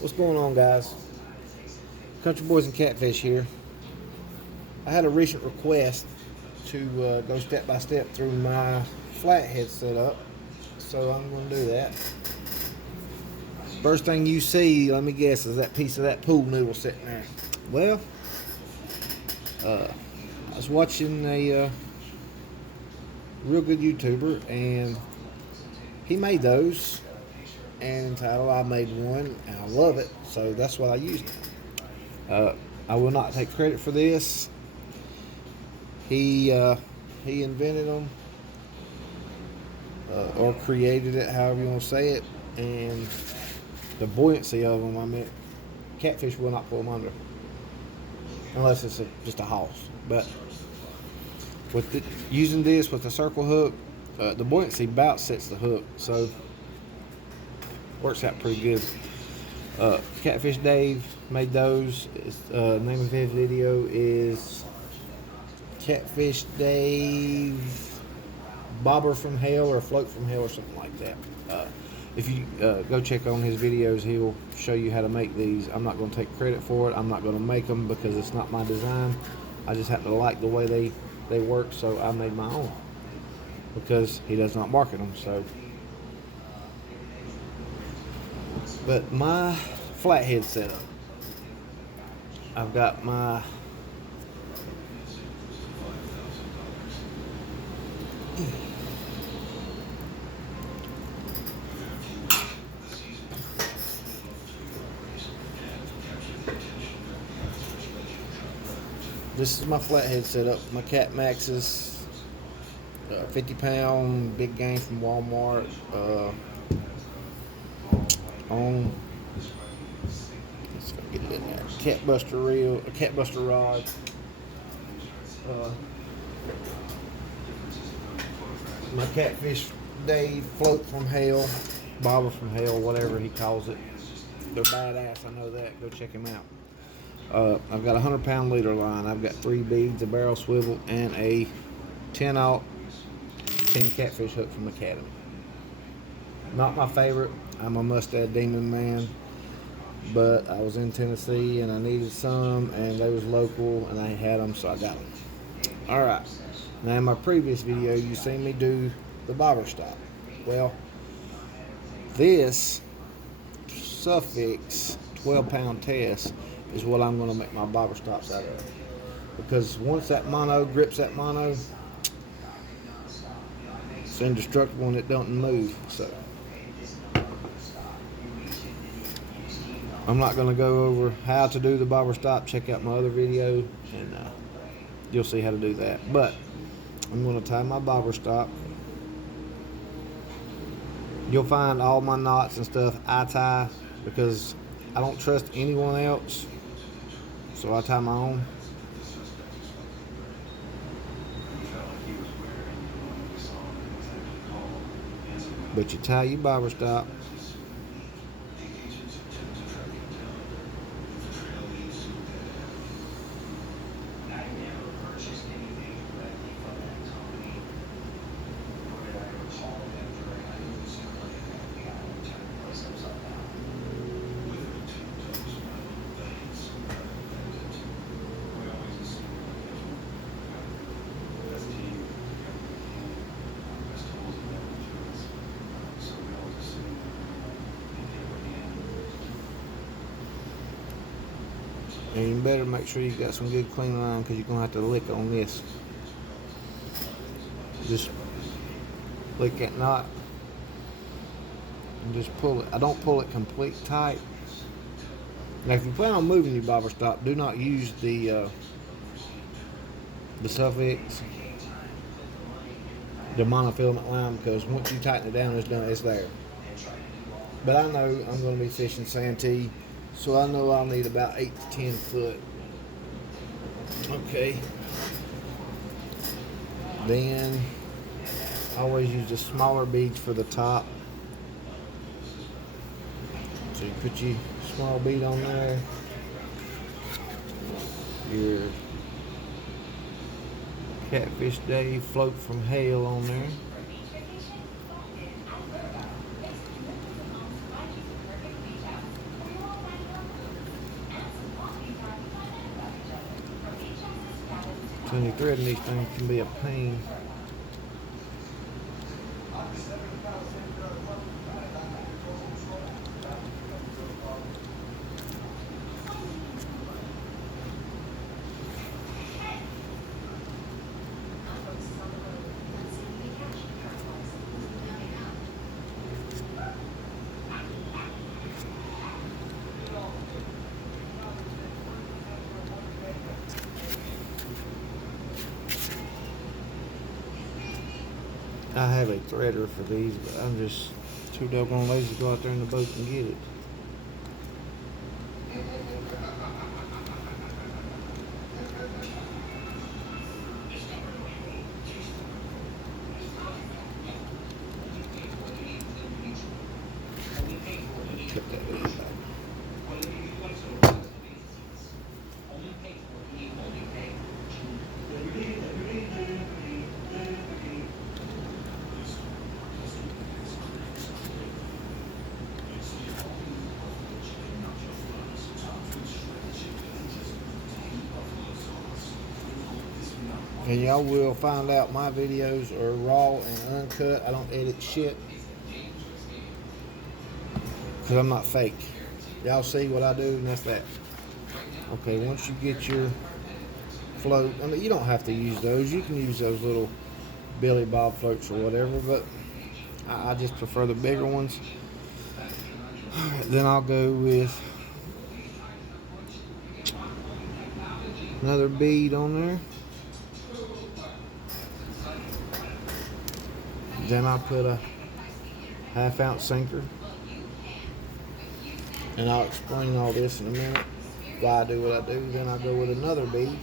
What's going on, guys? Country Boys and Catfish here. I had a recent request to go step by step through my Flathead setup, so I'm going to do that. First thing you see, let me guess, is that piece of that pool noodle sitting there. Well, I was watching a real good YouTuber, and he made those, and entitled I made one, and I love it, so that's what I used. I will not take credit for this. He invented them, or created it, however you want to say it, and the buoyancy of them, I mean, catfish will not pull them under, unless it's just a hoss. But with using this with the circle hook, the buoyancy about sets the hook, so works out pretty good. Catfish Dave made those. Name of his video is Catfish Dave Bobber from Hell or Float from Hell or something like that. If you go check on his videos, he'll show you how to make these. I'm not going to take credit for it. I'm not going to make them because it's not my design. I just happen to like the way they work, so I made my own because he does not market them. So, but my Flathead setup, I've got my this is my Flathead setup. My Cat Maxes, 50-pound big game from Walmart. On let's go get it in there. Catbuster reel, a Catbuster rod. My Catfish Dave Float from Hell, Bobber from Hell, whatever he calls it. They're badass, I know that. Go check him out. I've got a 100-pound leader line. I've got 3 beads, a barrel swivel, and a 10-aught 10 catfish hook from Academy. Not my favorite. I'm a Mustad Demon man, but I was in Tennessee and I needed some, and they was local, and I had them, so I got them. All right. Now, in my previous video, you seen me do the bobber stop. Well, this Suffix 12-pound test is what I'm going to make my bobber stops out of. Because once that mono grips that mono, it's indestructible and it doesn't move. So I'm not going to go over how to do the bobber stop. Check out my other video and you'll see how to do that. But I'm going to tie my bobber stop. You'll find all my knots and stuff I tie because I don't trust anyone else, so I tie my own. But you tie your bobber stop. And you better make sure you got some good clean line because you're going to have to lick on this. Just lick that knot and just pull it. I don't pull it complete tight. Now if you plan on moving your bobber stop, do not use the Suffix, the monofilament line, because once you tighten it down, it's there. But I know I'm going to be fishing Santee, so I know I'll need about 8 to 10 foot. Okay. Then I always use the smaller beads for the top. So you put your small bead on there. Your Catfish Dave Float from Hell on there. Telling you, threading these things can be a pain. I have a threader for these, but I'm just too doggone lazy to go out there in the boat and get it. Put that in back. And y'all will find out my videos are raw and uncut. I don't edit shit. Because I'm not fake. Y'all see what I do, and that's that. Okay, once you get your float, I mean, you don't have to use those. You can use those little Billy Bob floats or whatever, but I just prefer the bigger ones. Then I'll go with another bead on there. Then I put a 1/2 ounce sinker. And I'll explain all this in a minute, why I do what I do. Then I go with another bead.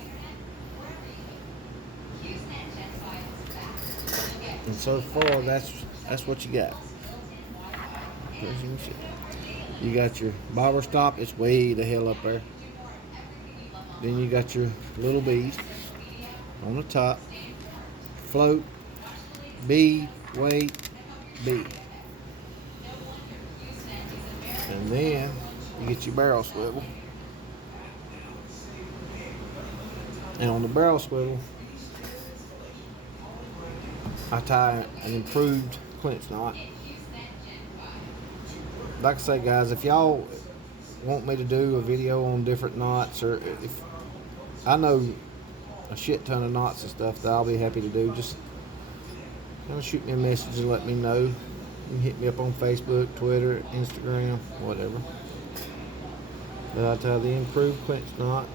And so far, that's what you got. As you can see, you got your bobber stop. It's way the hell up there. Then you got your little bead on the top. Float, bead, weight, bead. And then you get your barrel swivel. And on the barrel swivel, I tie an improved clinch knot. Like I say, guys, if y'all want me to do a video on different knots, or if I know a shit ton of knots and stuff that I'll be happy to do, just shoot me a message and let me know. You can hit me up on Facebook, Twitter, Instagram, whatever. But I tie the improved clinch knot.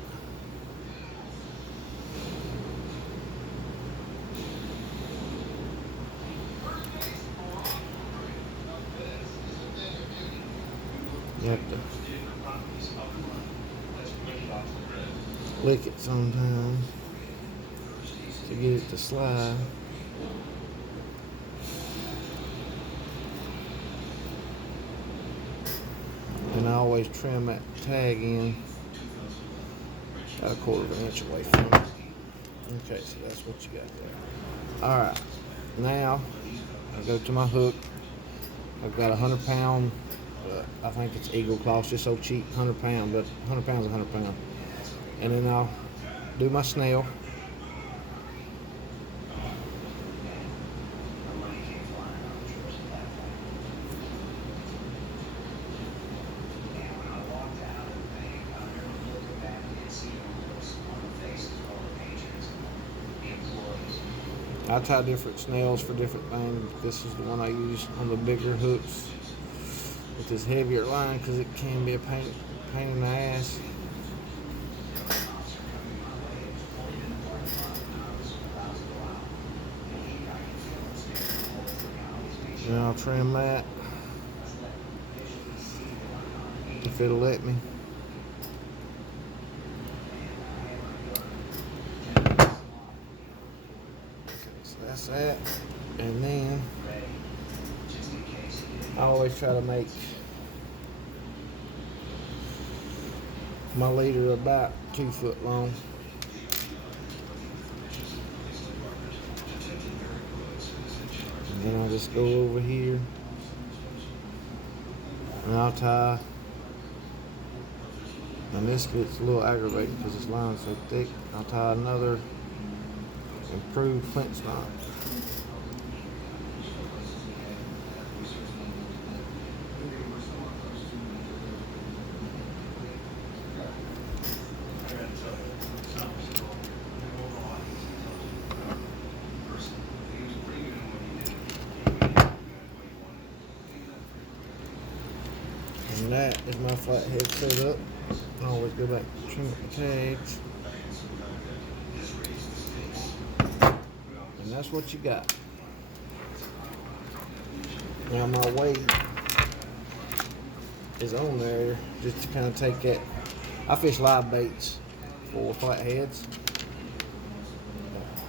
You have to lick it sometimes to get it to slide. And I always trim that tag in about 1/4 inch away from it. Okay, so that's what you got there. Alright, now I go to my hook. I've got a 100-pound, I think it's Eagle Claw, it's just so cheap, 100-pound, but 100 pounds is 100 pounds. And then I'll do my snail. I tie different snails for different things. This is the one I use on the bigger hooks with this heavier line because it can be a pain in the ass. And I'll trim that if it'll let me. That's that. And then I always try to make my leader about 2 foot long. And then I'll just go over here and I'll tie, and this gets a little aggravating because this line's so thick. I'll tie another improved flint stock. And that is my flathead set up. I always go back to trim the tags. And that's what you got. Now my weight is on there just to kind of take that. I fish live baits for flatheads.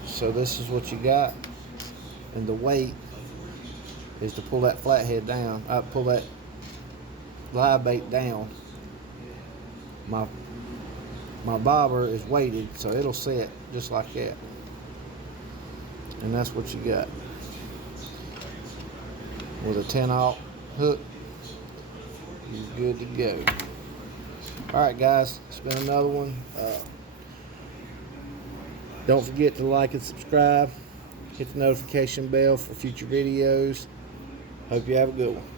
So this is what you got. And the weight is to pull that flathead down. I pull that live bait down. My bobber is weighted, so it'll set just like that. And that's what you got. With a 10-aught hook, you're good to go. Alright guys, it's been another one. Don't forget to like and subscribe. Hit the notification bell for future videos. Hope you have a good one.